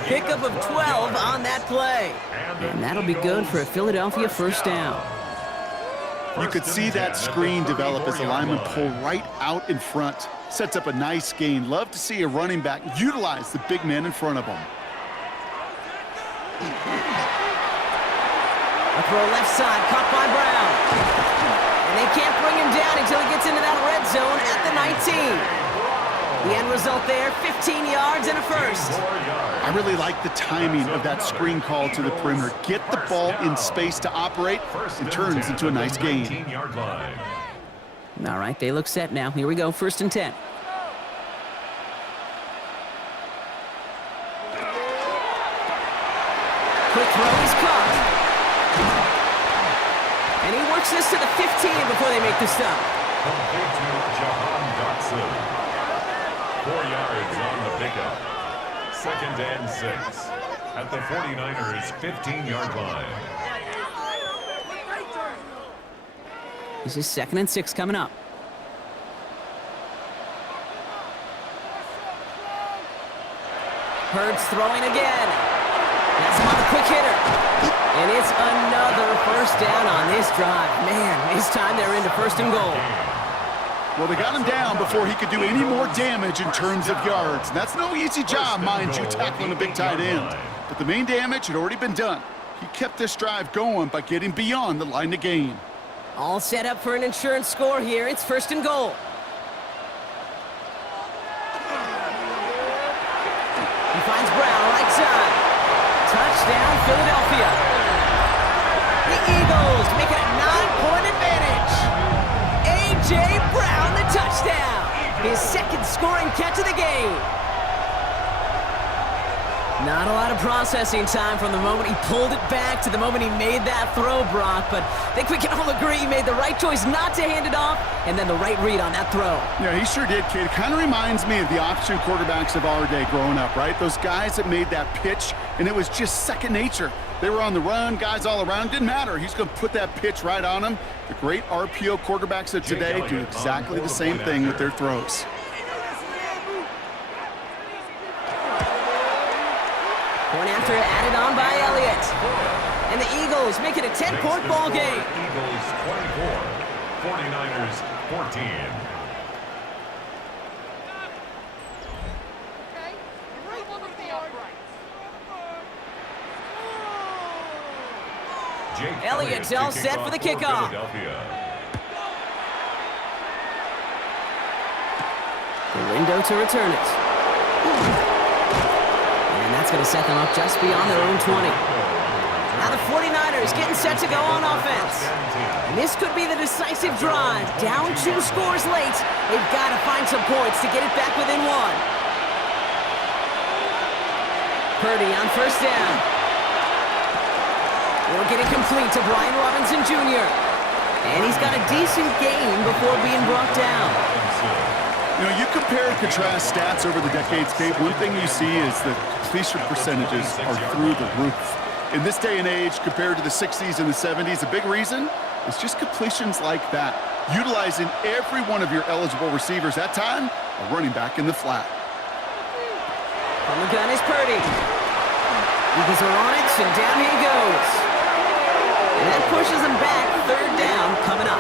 Pickup of 12 on that play. And that'll be good for a Philadelphia 1st down. You could see that screen develop as the lineman pull right out in front. Sets up a nice gain. Love to see a running back utilize the big man in front of him. A throw left side, caught by Brown. And they can't bring him down until he gets into that red zone at the 19. The end result there, 15 yards and a 1st. I really like the timing of that screen call to the perimeter. Get the ball in space to operate, and turns into a nice gain. All right, they look set now. Here we go, 1st and 10. Quick throw is caught. And he works this to the 15 before they make the stop. 4 yards on the pickup. 2nd and 6 at the 49ers' 15-yard line. This is 2nd and 6 coming up. Hurts throwing again. That's him on the quick hitter. And it's another 1st down on this drive. Man, this time they're into 1st and goal. Well, they got him down before he could do any more damage in terms of yards. And that's no easy job, mind you, tackling a big tight end. But the main damage had already been done. He kept this drive going by getting beyond the line to gain. All set up for an insurance score here. It's 1st and goal. He finds Brown right side. Touchdown, Philadelphia. The Eagles make it a 9-point advantage. A.J. Brown, the touchdown. His 2nd scoring catch of the game. Not a lot of processing time from the moment he pulled it back to the moment he made that throw, Brock, but I think we can all agree he made the right choice not to hand it off, and then the right read on that throw. Yeah, he sure did, kid. It kind of reminds me of the option quarterbacks of our day growing up, right? Those guys that made that pitch, and it was just second nature. They were on the run, guys all around. Didn't matter. He's going to put that pitch right on them. The great RPO quarterbacks of today do exactly the same thing with their throws. Point after added on by Elliott. And the Eagles make it a 10-point ball game. Eagles 24, 49ers 14. Elliott's all set for the kickoff. The window to return it. And that's going to set them up just beyond their own 20. Now the 49ers getting set to go on offense. And this could be the decisive drive. Down 2 scores late. They've got to find some points to get it back within 1. Purdy on 1st down. Will get it complete to Brian Robinson Jr. And he's got a decent gain before being brought down. You know, you compare and contrast stats over the decades, Kate. One thing you see is that completion percentages are through the roof. In this day and age, compared to the 60s and the 70s, a big reason is just completions like that. Utilizing every one of your eligible receivers. That time, a running back in the flat. On the gun is Purdy. Eagles are on it, and down he goes. And that pushes them back. 3rd down coming up.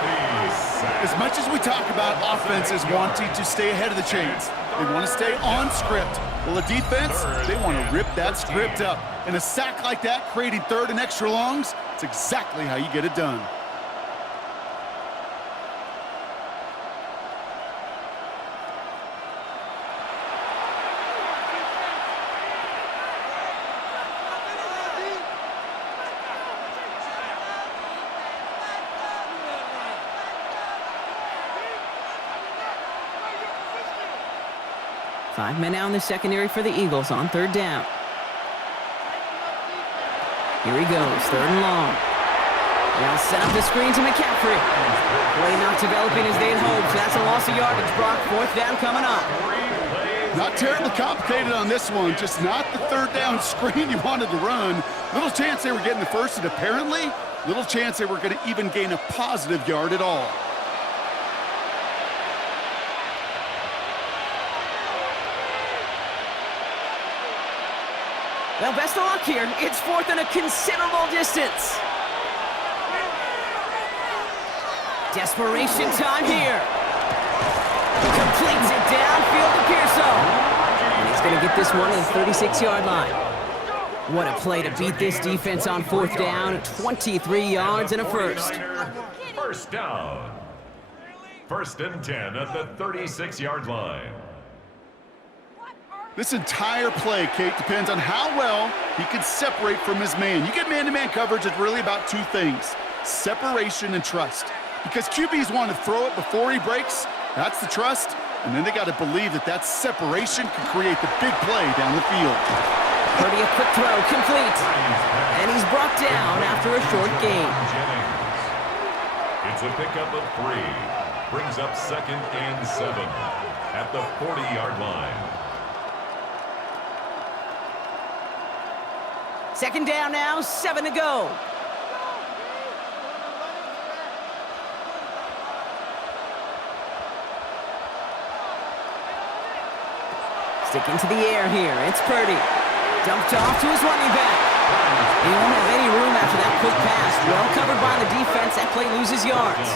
As much as we talk about offenses wanting to stay ahead of the chains, they want to stay on script. Well, the defense, they want to rip that script up. And a sack like that, creating 3rd and extra longs, it's exactly how you get it done. Five men now in the secondary for the Eagles on 3rd down. Here he goes, 3rd and long. Now set up the screen to McCaffrey. Play not developing as they had hoped. That's a loss of yardage. Brock, 4th down coming up. Not terribly complicated on this one. Just not the 3rd down screen you wanted to run. Little chance they were getting the first, and apparently, little chance they were going to even gain a positive yard at all. Well, best of luck here. It's 4th and a considerable distance. Desperation time here. Completes it downfield to Pearson. And he's going to get this one to the 36-yard line. What a play to beat this defense on 4th down. 23 yards and a first. 1st down. 1st and 10 at the 36-yard line. This entire play, Kate, depends on how well he can separate from his man. You get man-to-man coverage, it's really about 2 things, separation and trust. Because QBs want to throw it before he breaks, that's the trust, and then they got to believe that that separation can create the big play down the field. Purdy, a quick throw, complete. And he's brought down after a short gain. It's a pickup of 3. Brings up 2nd and 7 at the 40-yard line. 2nd down now, 7 to go. Sticking to the air here, it's Purdy. Dumped off to his running back. He won't have any room after that quick pass. Well covered by the defense, that play loses yards.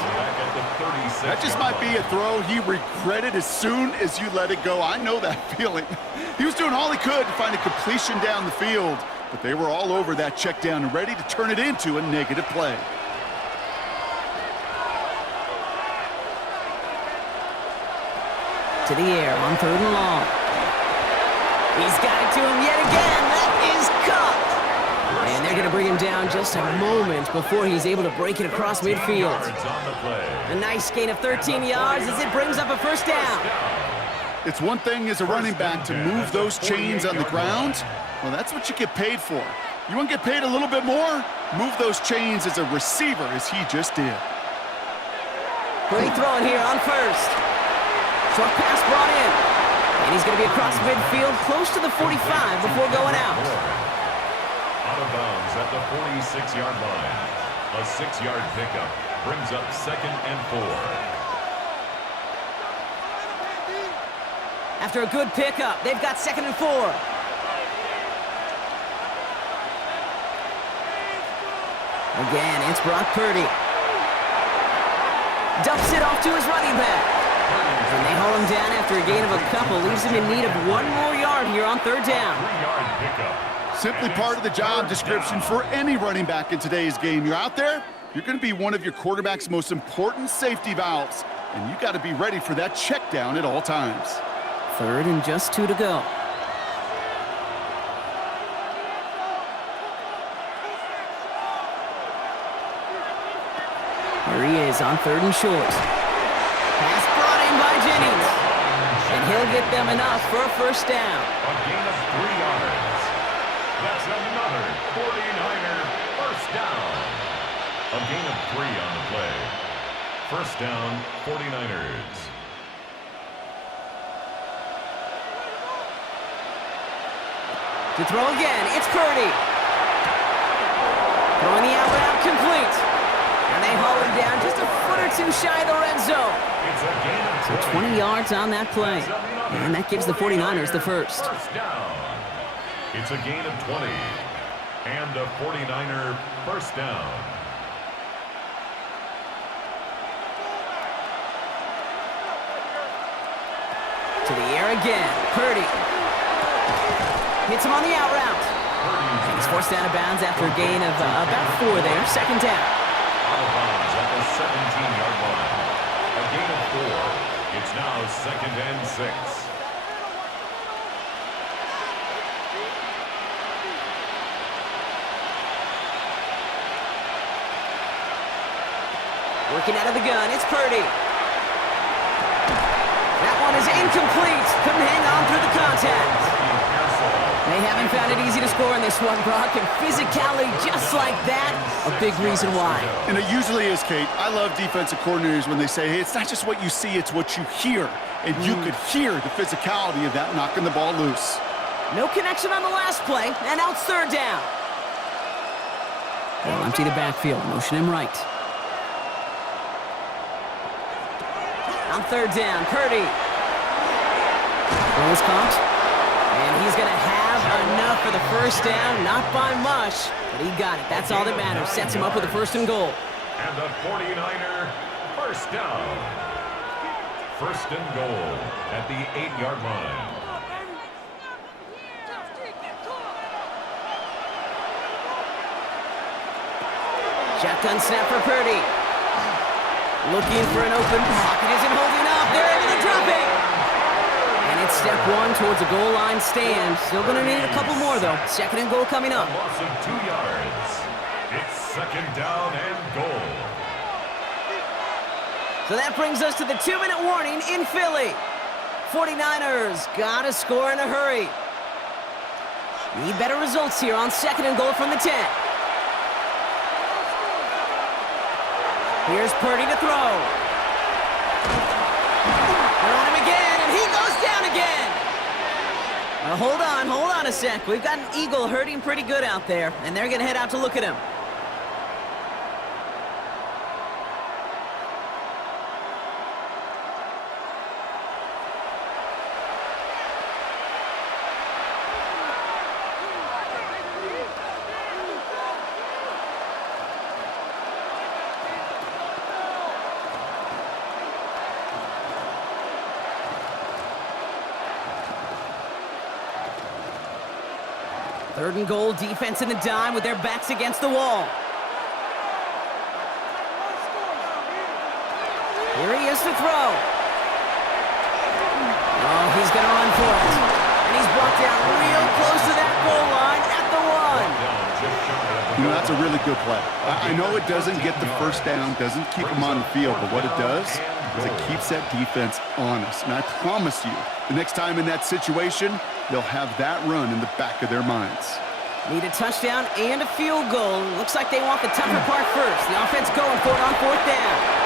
That just might be a throw he regretted as soon as you let it go. I know that feeling. He was doing all he could to find a completion down the field. but they were all over that check down and ready to turn it into a negative play. To the air on 3rd and long. He's got it to him yet again. That is caught. And they're going to bring him down just a moment before he's able to break it across midfield. A nice gain of 13 yards as it brings up a 1st down. It's one thing as a running back to move those chains on the ground. Well, that's what you get paid for. You want to get paid a little bit more? Move those chains as a receiver, as he just did. Great throwing here on 1st. Short pass brought in. And he's going to be across midfield, close to the 45 before going out. Out of bounds at the 46-yard line. A 6-yard pickup brings up 2nd and 4. After a good pickup, they've got 2nd and 4. Again, it's Brock Purdy. Dumps it off to his running back. And they haul him down after a gain of a couple. Leaves him in need of 1 more yard here on 3rd down. 3-yard pickup. Simply part of the job description for any running back in today's game. You're out there, you're going to be one of your quarterback's most important safety valves. And you got to be ready for that check down at all times. 3rd and just 2 to go. Here he is on 3rd and short. Pass brought in by Jennings. And he'll get them enough for a 1st down. A gain of 3 yards. That's another 49er 1st down. A gain of 3 on the play. 1st down, 49ers. To throw again, it's Purdy. Throwing the out route complete. And they haul him down just a foot or 2 shy of the red zone. It's a gain of 20. So 20 yards on that play. And that gives the 49ers the 1st. 1st down. It's a gain of 20. And a 49er 1st down. To the air again. Purdy. Hits him on the out route. And he's forced out of bounds after a gain of about 4 there. 2nd down. Out of bounds at the 17-yard line. A gain of 4. It's now 2nd and 6. Working out of the gun, it's Purdy. That one is incomplete. Couldn't hang on through the contact. They haven't found it easy to score in this one, Brock, and physicality just like that, a big reason why. And it usually is, Kate. I love defensive coordinators when they say, hey, it's not just what you see, it's what you hear. And you could hear the physicality of that knocking the ball loose. No connection on the last play, and now it's 3rd down. They'll empty the backfield, motion him right. On 3rd down, Purdy. Ball is caught. And he's going to have enough for the 1st down. Not by much, but he got it. That's all that matters. Sets him up with a 1st and goal. And the 49er 1st down. 1st and goal at the 8-yard line. Shotgun snap for Purdy. Looking for an open pocket. Isn't holding up. They're able to drop it. And it's step 1 towards a goal line stand. Still going to need a couple more, though. 2nd and goal coming up. A loss of 2 yards. It's 2nd down and goal. So that brings us to the 2-minute warning in Philly. 49ers got to score in a hurry. Need better results here on 2nd and goal from the 10. Here's Purdy to throw. They're on him again, and he goes down again. Now hold on a sec. We've got an Eagle hurting pretty good out there, and they're going to head out to look at him. Third and goal, defense in the dime with their backs against the wall. Here he is to throw. Oh, he's going to run for it. And he's brought down real close to that goal line at the 1. You know, that's a really good play. I know it doesn't get the first down, doesn't keep them on the field, but what it does is it keeps that defense honest. And I promise you, the next time in that situation, they'll have that run in the back of their minds. Need a touchdown and a field goal. Looks like they want the tougher part first. The offense going for it on 4th down.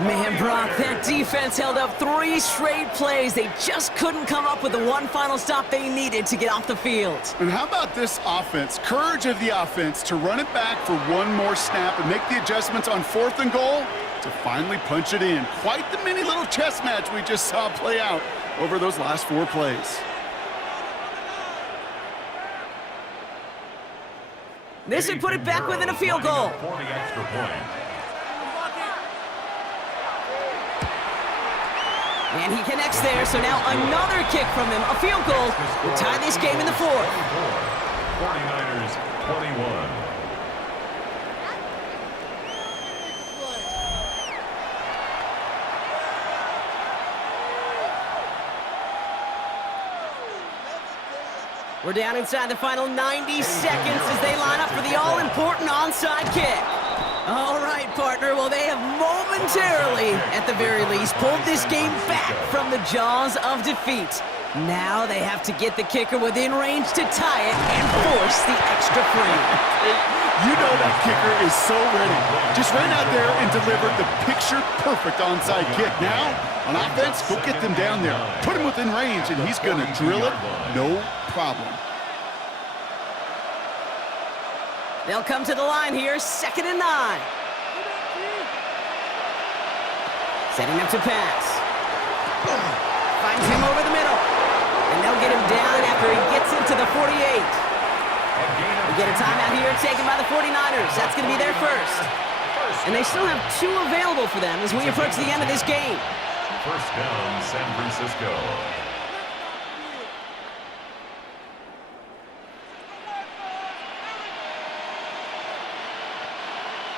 Man, Brock, that defense held up 3 straight plays. They just couldn't come up with the one final stop they needed to get off the field. And how about this offense? Courage of the offense to run it back for one more snap and make the adjustments on 4th and goal to finally punch it in. Quite the mini little chess match we just saw play out over those last 4 plays. This would put it back within a field goal. For the extra point. And he connects there, so now another kick from him. A field goal will tie this game in the 4th. 49ers 21. We're down inside the final 90 seconds as they line up for the all-important onside kick. All right, partner. Well, they have momentarily, at the very least, pulled this game back from the jaws of defeat. Now they have to get the kicker within range to tie it and force the extra point. You know that kicker is so ready. Just ran out there and delivered the picture-perfect onside kick. Now, on offense, go get them down there. Put him within range, and he's going to drill it, no problem. They'll come to the line here, 2nd and 9. Setting up to pass. Finds him over the middle. And they'll get him down after he gets into the 48. We get a timeout here taken by the 49ers. That's going to be their first. And they still have 2 available for them as we approach the end of this game. First down, San Francisco.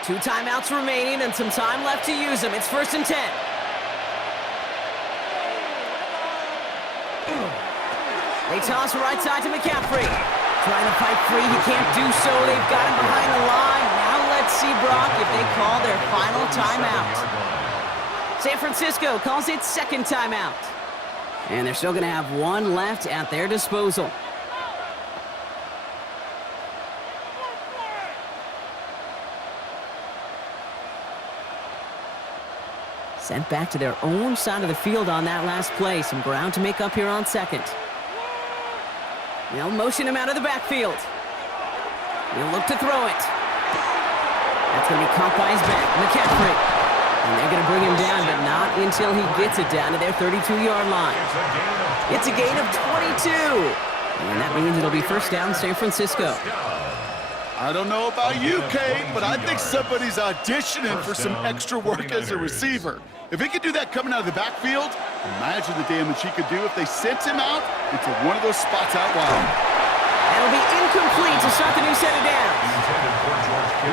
Two timeouts remaining and some time left to use them. It's 1st and 10. They toss right side to McCaffrey. Trying to fight free. He can't do so. They've got him behind the line. Now let's see, Brock, if they call their final timeout. San Francisco calls it 2nd timeout. And they're still going to have 1 left at their disposal. Sent back to their own side of the field on that last play. Some ground to make up here on 2nd. They'll motion him out of the backfield. He'll look to throw it. That's going to be caught by his back. McCaffrey. And they're going to bring him down, but not until he gets it down to their 32-yard line. It's a gain of 22. And that means it'll be 1st down, San Francisco. I don't know about you, Kate, but I think somebody's auditioning for some extra work as a receiver. If he could do that coming out of the backfield, imagine the damage he could do if they sent him out into one of those spots out wide. That'll be incomplete to start the new set of downs.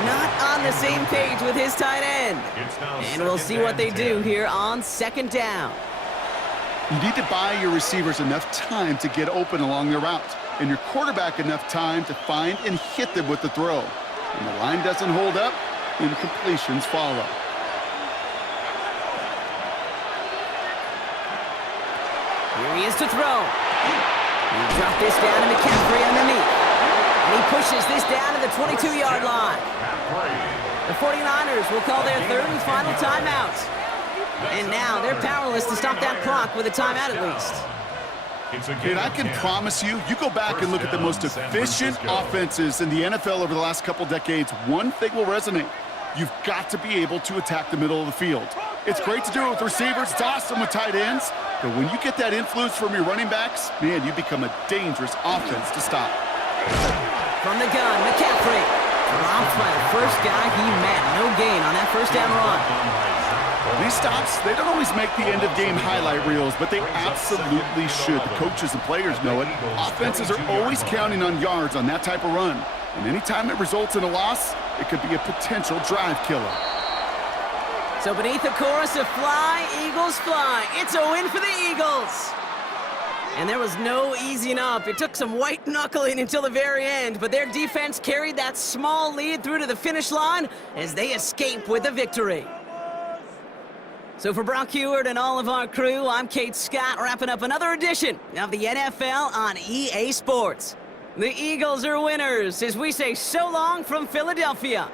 Not on the same page with his tight end. And we'll see what they do here on 2nd down. You need to buy your receivers enough time to get open along their route, and your quarterback enough time to find and hit them with the throw. When the line doesn't hold up, incompletions follow. Here he is to throw. He dropped this down to McCaffrey underneath. And he pushes this down to the 22-yard line. The 49ers will call their 3rd and final timeout. And now they're powerless to stop that clock with a timeout at least. And I can promise you, you go back and look at the most efficient offenses in the NFL over the last couple decades, one thing will resonate. You've got to be able to attack the middle of the field. It's great to do it with receivers. It's awesome with tight ends. But when you get that influence from your running backs, man, you become a dangerous offense to stop. From the gun, McCaffrey. Dropped by the first guy he met. No gain on that 1st down run. These stops, they don't always make the end-of-game highlight reels, but they absolutely should. The coaches and players know it. Offenses are always counting on yards on that type of run. And anytime it results in a loss, it could be a potential drive killer. So beneath the chorus of Fly, Eagles Fly, it's a win for the Eagles. And there was no easing up. It took some white knuckling until the very end, but their defense carried that small lead through to the finish line as they escape with a victory. So for Brock Heward and all of our crew, I'm Kate Scott, wrapping up another edition of the NFL on EA Sports. The Eagles are winners as we say so long from Philadelphia.